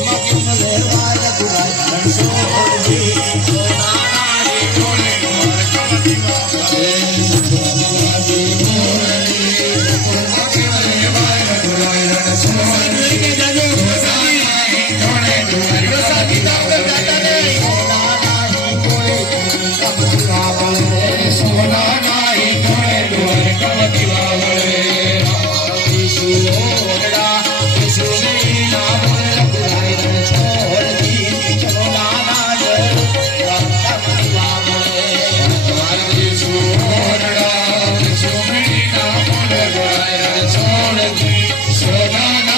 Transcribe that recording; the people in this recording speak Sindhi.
ما